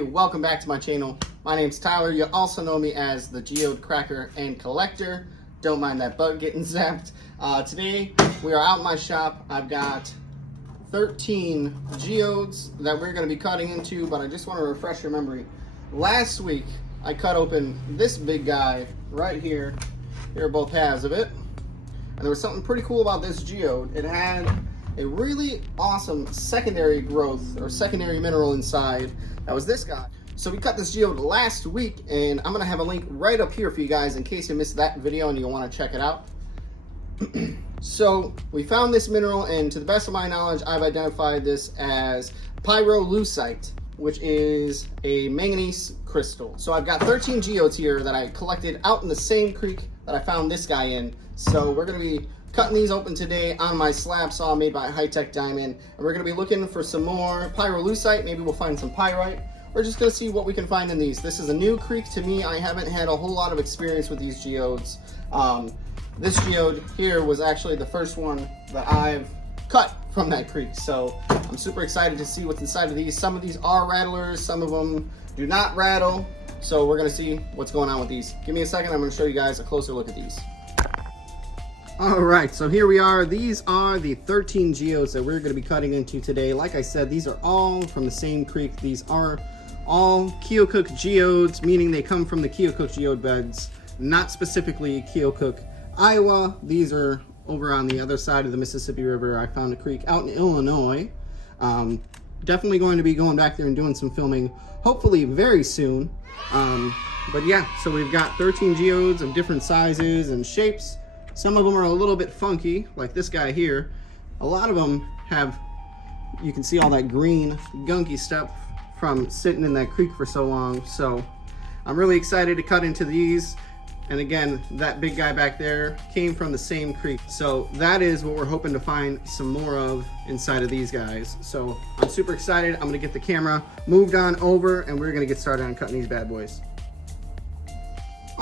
everybody, welcome back to my channel. My name's Tyler. You also know me as the Geode Cracker and Collector. Don't mind that bug getting zapped. Today we are out in my shop. I've got 13 geodes that we're going to be cutting into, but I just want to refresh your memory. Last week I cut open this big guy right here. Here are both halves of it. And there was something pretty cool about this geode. It had a really awesome secondary growth or secondary mineral inside. That was this guy. So we cut this geode last week, and I'm gonna have a link right up here for you guys in case you missed that video and you want to check it out. So we found this mineral, and to the best of my knowledge, I've identified this as pyrolusite, which is a manganese crystal. So I've got 13 geodes here that I collected out in the same creek that I found this guy in. So we're gonna be cutting these open today on my slab saw made by High-Tech Diamond, and we're going to be looking for some more pyrolusite. Maybe we'll find some pyrite. We're just going to see what we can find in these. This is a new creek to me. I haven't had a whole lot of experience with these geodes. This geode here was actually the first one that I've cut from that creek, so I'm super excited to see what's inside of these. Some of these are rattlers, some of them do not rattle, so we're going to see what's going on with these. Give me a second, I'm going to show you guys a closer look at these. All right, so here we are. These are the 13 geodes that we're going to be cutting into today. Like I said, these are all from the same creek. These are all Keokuk Geodes, meaning they come from the Keokuk Geode Beds, not specifically Keokuk, Iowa. These are over on the other side of the Mississippi River. I found a creek out in Illinois. Definitely going to be going back there and doing some filming, hopefully very soon. But yeah, so we've got 13 geodes of different sizes and shapes. Some of them are a little bit funky, like this guy here. A lot of them have, you can see all that green gunky stuff from sitting in that creek for so long. So I'm really excited to cut into these. And again, that big guy back there came from the same creek. So that is what we're hoping to find some more of inside of these guys. So I'm super excited. I'm gonna get the camera moved on over and we're gonna get started on cutting these bad boys.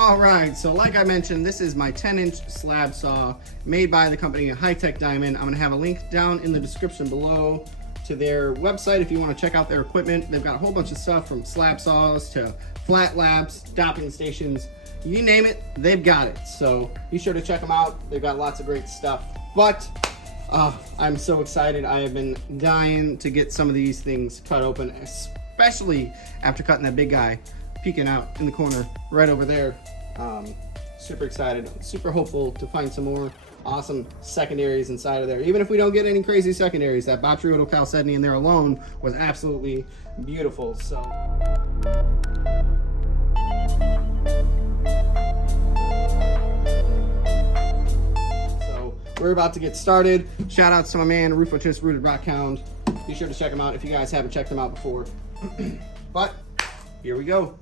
All right, so like I mentioned, this is my 10-inch slab saw made by the company High-Tech Diamond. I'm gonna have a link down in the description below to their website if you wanna check out their equipment. They've got a whole bunch of stuff from slab saws to flat labs, docking stations, you name it, they've got it. So be sure to check them out. They've got lots of great stuff. But I'm so excited. I have been dying to get some of these things cut open, especially after cutting that big guy peeking out in the corner right over there. Super excited, super hopeful to find some more awesome secondaries inside of there. Even if we don't get any crazy secondaries, that botryoidal chalcedony in there alone was absolutely beautiful. So we're about to get started. Shout out to my man Rufo Just Rooted Rock Hound. Be sure to check them out if you guys haven't checked them out before. But here we go.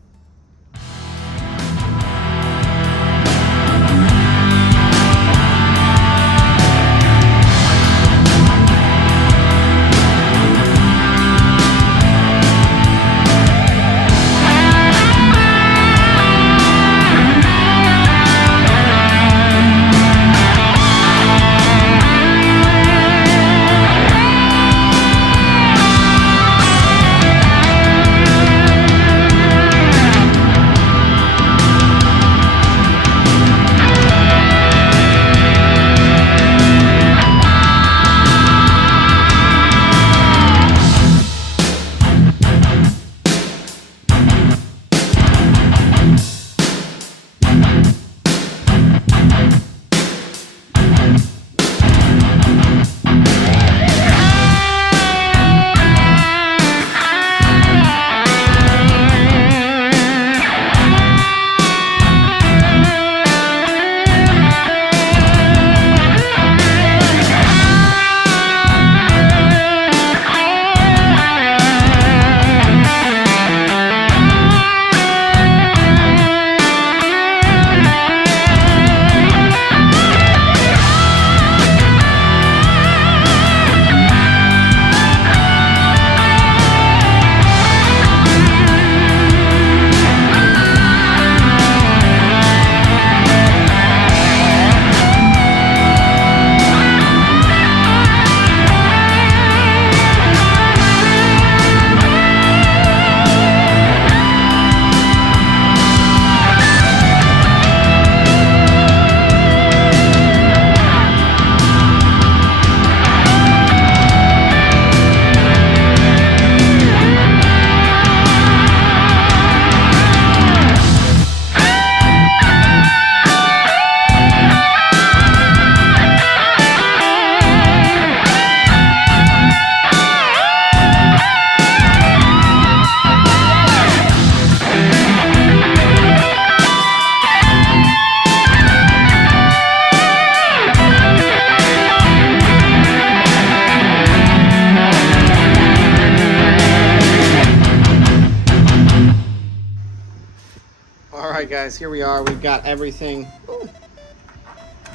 All right, guys, here we are. We've got everything. Ooh.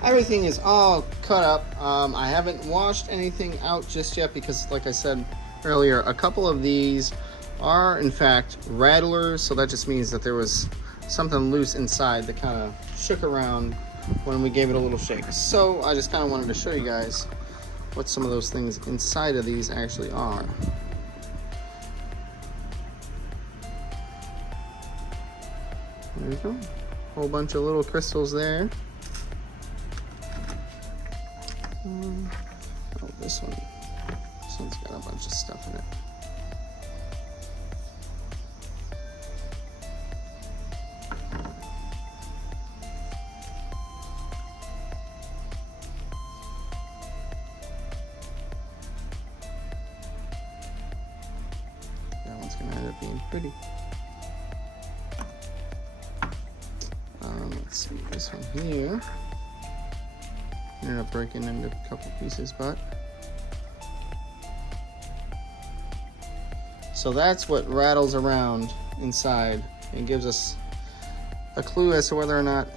Everything is all cut up. I haven't washed anything out just yet because, like I said earlier, a couple of these are in fact rattlers, so that just means that there was something loose inside that kind of shook around when we gave it a little shake. So I just kind of wanted to show you guys what some of those things inside of these actually are. There you go. Whole bunch of little crystals there. Oh, this one's got a bunch of stuff in it. That one's gonna end up being pretty. Let's see, this one here ended up breaking into a couple pieces, but so that's what rattles around inside and gives us a clue as to whether or not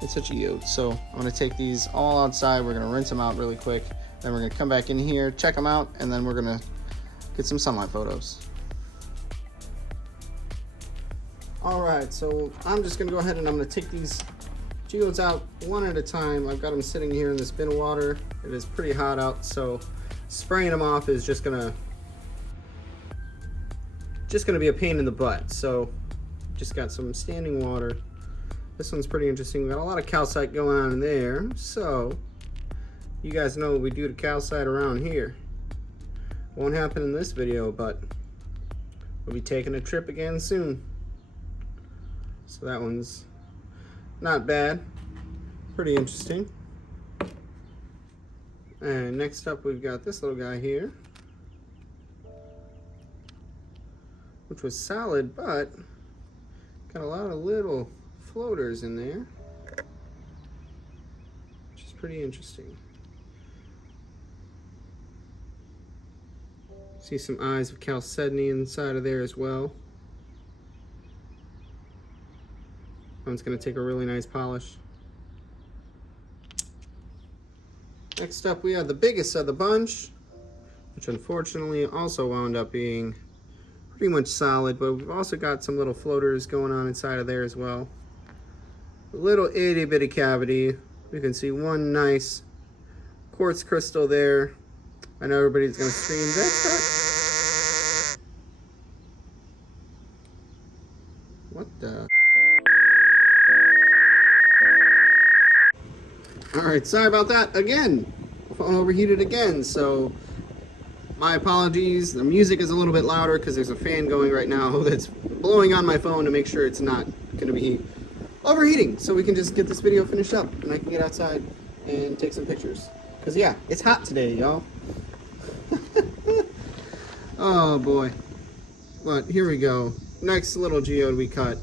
it's a geode. So I'm going to take these all outside, we're going to rinse them out really quick, then we're going to come back in here, check them out, and then we're going to get some sunlight photos. Alright, so I'm just going to go ahead and I'm going to take these geodes out one at a time. I've got them sitting here in this bin of water. It is pretty hot out, so spraying them off is just gonna be a pain in the butt. So just got some standing water. This one's pretty interesting. We got a lot of calcite going on in there. So you guys know what we do to calcite around here. Won't happen in this video, but we'll be taking a trip again soon. So that one's not bad, pretty interesting. And next up we've got this little guy here, which was solid, but got a lot of little floaters in there, which is pretty interesting. See some eyes of chalcedony inside of there as well. One's going to take a really nice polish. Next up we have the biggest of the bunch, which unfortunately also wound up being pretty much solid, but we've also got some little floaters going on inside of there as well. A little itty bitty cavity. We can see one nice quartz crystal there. I know everybody's going to scream, that's that. What the? Alright, sorry about that again. Phone overheated again, so my apologies. The music is a little bit louder because there's a fan going right now that's blowing on my phone to make sure it's not going to be overheating, so we can just get this video finished up and I can get outside and take some pictures. Because yeah, it's hot today, y'all. Oh boy. But here we go. Next little geode we cut.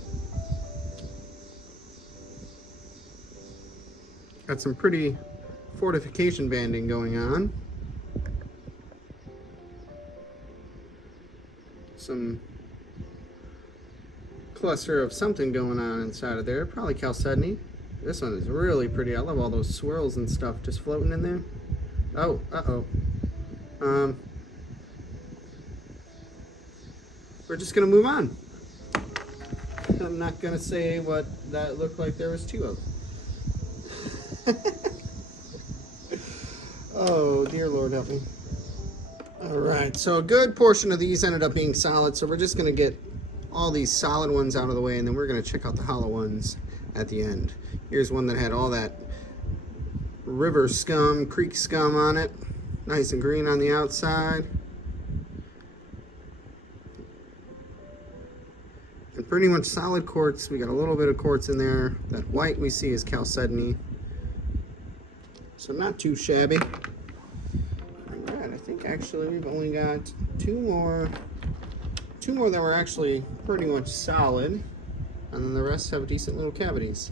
Got some pretty fortification banding going on. Some cluster of something going on inside of there. Probably chalcedony. This one is really pretty. I love all those swirls and stuff just floating in there. Oh, uh-oh. We're just gonna move on. I'm not gonna say what that looked like there was two of. Oh, dear Lord help me. Alright, so a good portion of these ended up being solid, so we're just going to get all these solid ones out of the way, and then we're going to check out the hollow ones at the end. Here's one that had all that river scum, creek scum on it. Nice and green on the outside. And pretty much solid quartz. We got a little bit of quartz in there. That white we see is chalcedony. So not too shabby. Alright, I think actually we've only got two more that were actually pretty much solid, and then the rest have decent little cavities.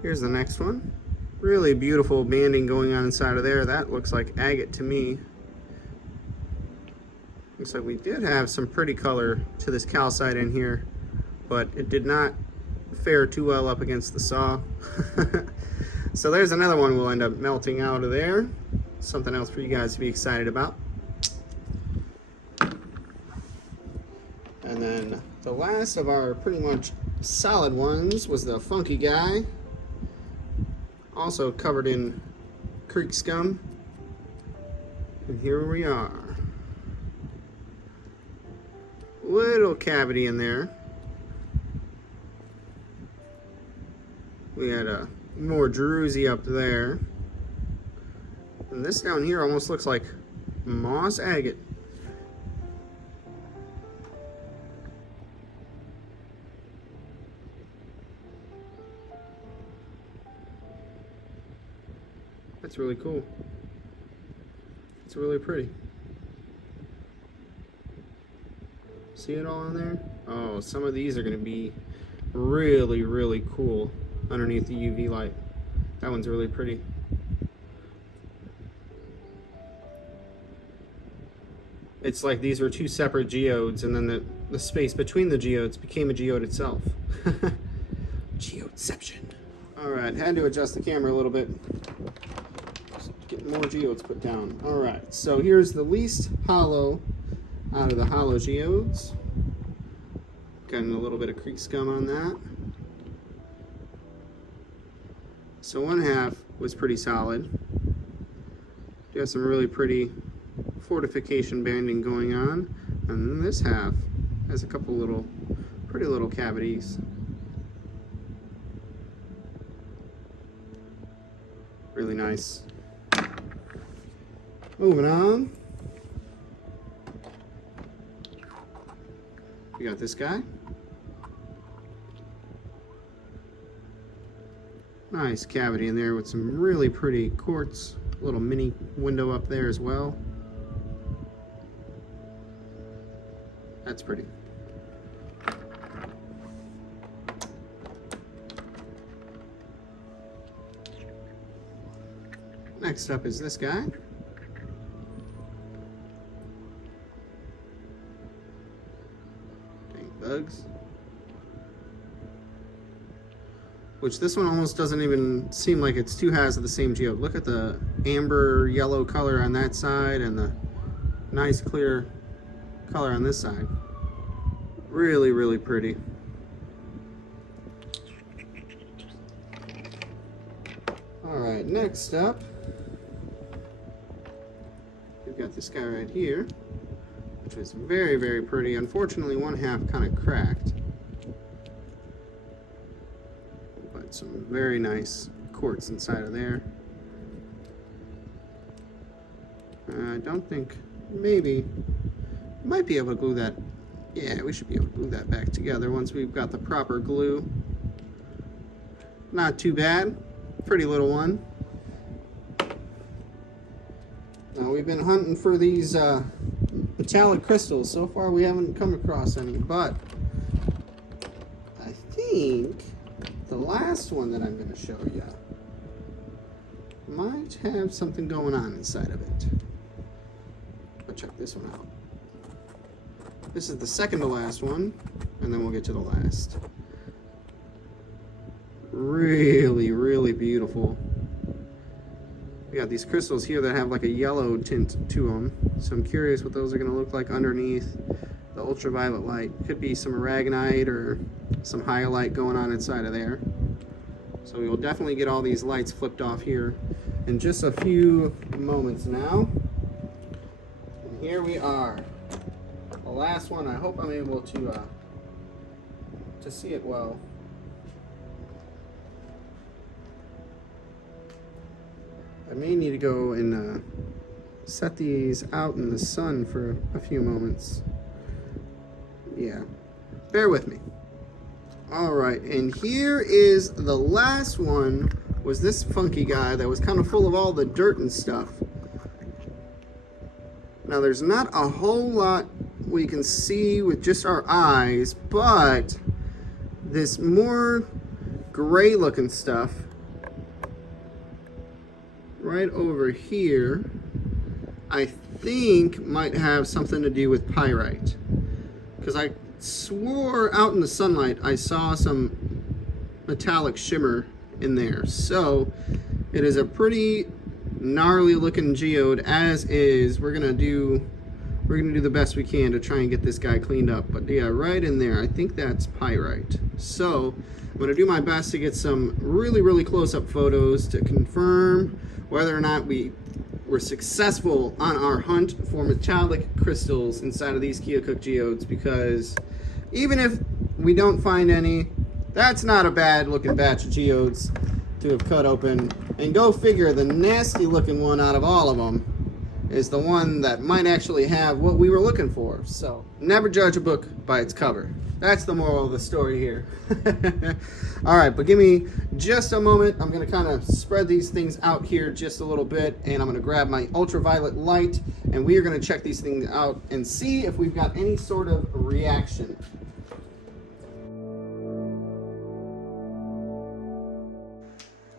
Here's the next one. Really beautiful banding going on inside of there. That looks like agate to me. Looks like we did have some pretty color to this calcite in here, but it did not fare too well up against the saw. So there's another one we'll end up melting out of there. Something else for you guys to be excited about. And then the last of our pretty much solid ones was the funky guy. Also covered in creek scum. And here we are. Little cavity in there. We had a more druzy up there. And this down here almost looks like moss agate. That's really cool. It's really pretty. See it all in there? Oh, some of these are going to be really, really cool underneath the UV light. That one's really pretty. It's like these were two separate geodes, and then the space between the geodes became a geode itself. Geodeception. Alright, had to adjust the camera a little bit. Get more geodes put down. Alright, so here's the least hollow out of the hollow geodes. Got a little bit of creek scum on that. So one half was pretty solid. Got some really pretty fortification banding going on. And then this half has a couple little, pretty little cavities. Really nice. Moving on. We got this guy. Nice cavity in there with some really pretty quartz. A little mini window up there as well. That's pretty. Next up is this guy. Bugs. Which this one almost doesn't even seem like it's two halves of the same geode. Look at the amber yellow color on that side and the nice clear color on this side. Really, really pretty. Alright, next up, we've got this guy right here, which is very, very pretty. Unfortunately, one half kind of cracked. But some very nice quartz inside of there. I don't think, maybe, might be able to glue that. Yeah, we should be able to glue that back together once we've got the proper glue. Not too bad. Pretty little one. Now we've been hunting for these metallic crystals. So far we haven't come across any, but I think the last one that I'm going to show you might have something going on inside of it. But check this one out. This is the second to last one, and then we'll get to the last. Really, really beautiful. We got these crystals here that have like a yellow tint to them, so I'm curious what those are going to look like underneath the ultraviolet light. Could be some aragonite or some hyalite going on inside of there. So we will definitely get all these lights flipped off here in just a few moments now. And here we are. The last one. I hope I'm able to see it well. I may need to go and set these out in the sun for a few moments. Yeah, bear with me. Alright, and here is the last one, was this funky guy that was kind of full of all the dirt and stuff. Now there's not a whole lot we can see with just our eyes, but this more gray looking stuff right over here, I think might have something to do with pyrite. Because I swore out in the sunlight I saw some metallic shimmer in there. So it is a pretty gnarly looking geode as is. We're gonna do the best we can to try and get this guy cleaned up. But yeah, right in there, I think that's pyrite. So I'm gonna do my best to get some really close-up photos to confirm whether or not we were successful on our hunt for metallic crystals inside of these Keokuk geodes, because even if we don't find any, that's not a bad looking batch of geodes to have cut open. And go figure, the nasty looking one out of all of them is the one that might actually have what we were looking for. So never judge a book by its cover. That's the moral of the story here. All right, but give me just a moment. I'm gonna kind of spread these things out here just a little bit, and I'm gonna grab my ultraviolet light, and we are gonna check these things out and see if we've got any sort of reaction.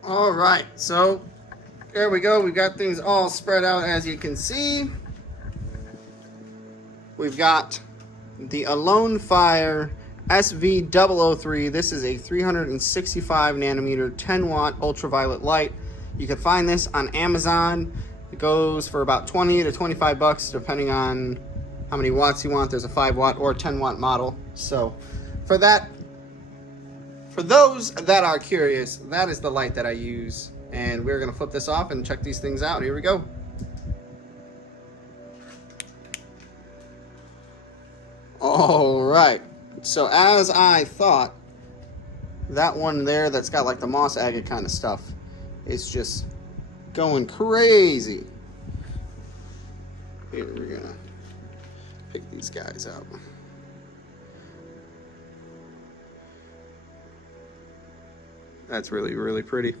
All right, so there we go. We've got things all spread out, as you can see. We've got the Alone Fire SV003. This is a 365 nanometer 10 watt ultraviolet light. You can find this on Amazon. It goes for about 20 to 25 bucks depending on how many watts you want. There's a 5 watt or 10 watt model. So for those that are curious, that is the light that I use. And we're gonna flip this off and check these things out. Here we go. All right, so as I thought, that one there that's got like the moss agate kind of stuff is just going crazy. Here, we're gonna pick these guys out. That's really pretty.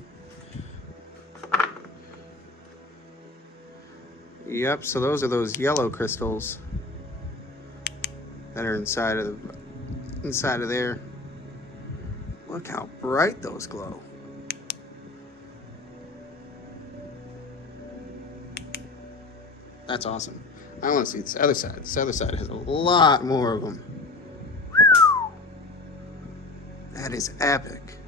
Yep, so those are those yellow crystals that are inside of there. Look how bright those glow. That's awesome. I want to see this other side. This other side has a lot more of them. That is epic.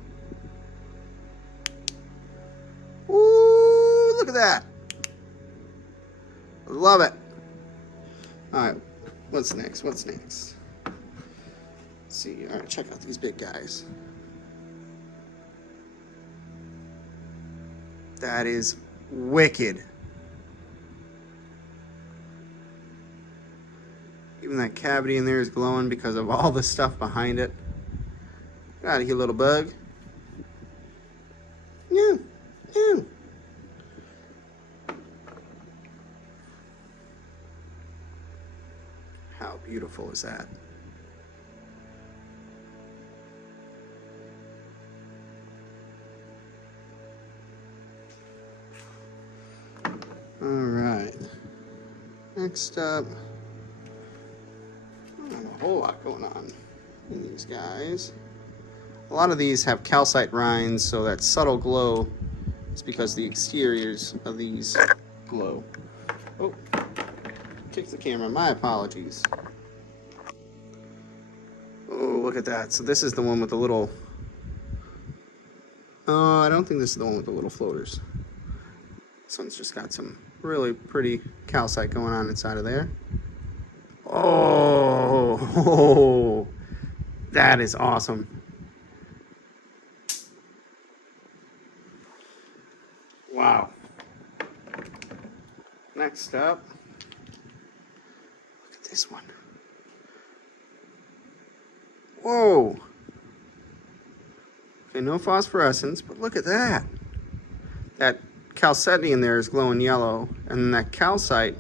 Ooh, look at that. Love it. All right, what's next? Let's see. All right, check out these big guys. That is wicked. Even that cavity in there is glowing because of all the stuff behind it. Get out of here, little bug. Yeah. How beautiful is that? All right. Next up, I don't have a whole lot going on in these guys. A lot of these have calcite rinds, so that subtle glow is because the exteriors of these glow. Oh. Kicked the camera, my apologies. Oh, look at that. So this is the one with the little, oh, I don't think this is the one with the little floaters. This one's just got some really pretty calcite going on inside of there. Oh, that is awesome. Wow. Next up, this one. Whoa. Okay, no phosphorescence, but look at that. That calcite in there is glowing yellow, and that calcite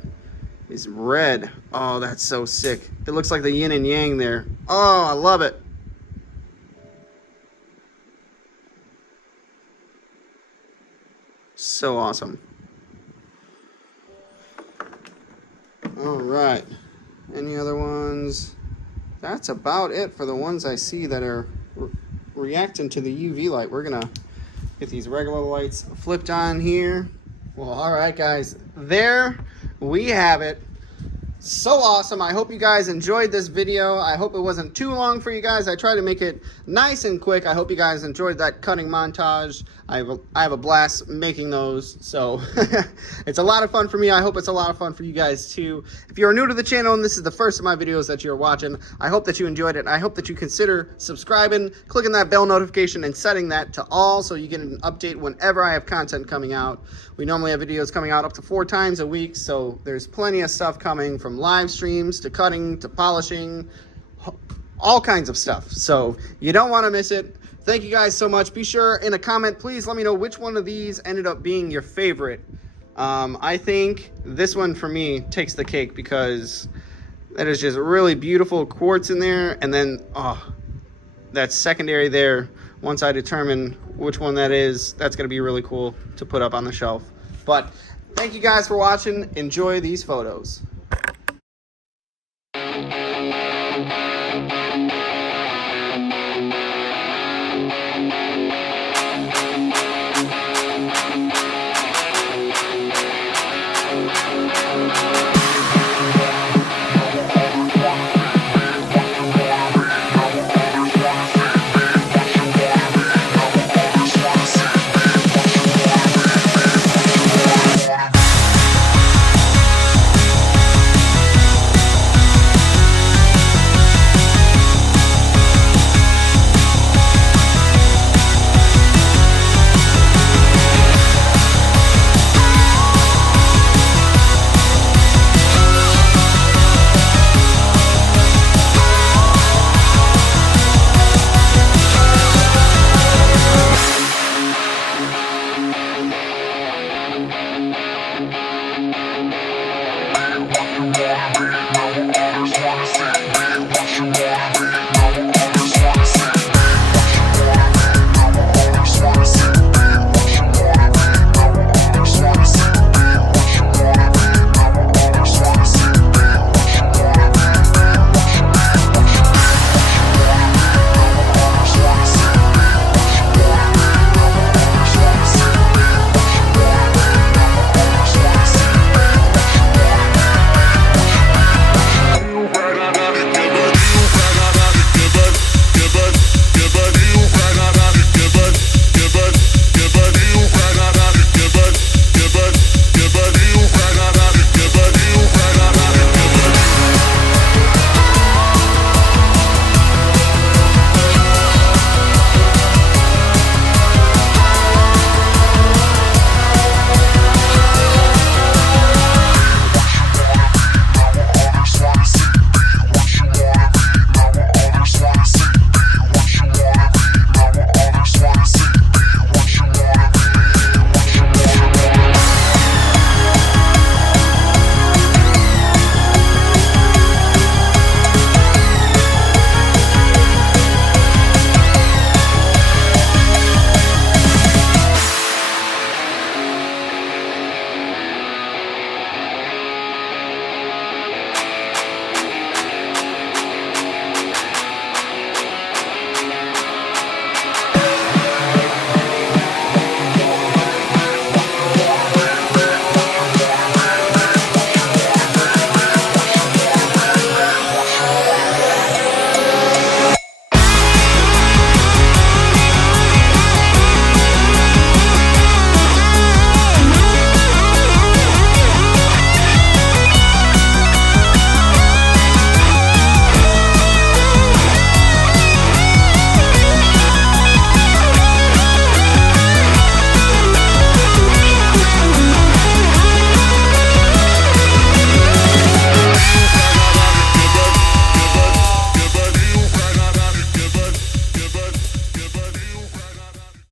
is red. Oh, that's so sick. It looks like the yin and yang there. Oh, I love it. So awesome. All right. Any other ones? That's about it for the ones I see that are reacting to the UV light. We're gonna get these regular lights flipped on here. Well, all right, guys, there we have it. So awesome. I hope you guys enjoyed this video. I hope it wasn't too long for you guys. I tried to make it nice and quick. I hope you guys enjoyed that cutting montage. I have a blast making those, so it's a lot of fun for me. I hope it's a lot of fun for you guys too. If you're new to the channel and this is the first of my videos that you're watching, I hope that you enjoyed it. I hope that you consider subscribing, clicking that bell notification, and setting that to all so you get an update whenever I have content coming out. We normally have videos coming out up to 4 times a week, so there's plenty of stuff coming, from live streams to cutting to polishing, all kinds of stuff. So you don't want to miss it. Thank you guys so much. Be sure in a comment, please let me know which one of these ended up being your favorite. I think this one for me takes the cake because that is just really beautiful quartz in there. And then, that secondary there, once I determine which one that is, that's going to be really cool to put up on the shelf. But thank you guys for watching. Enjoy these photos.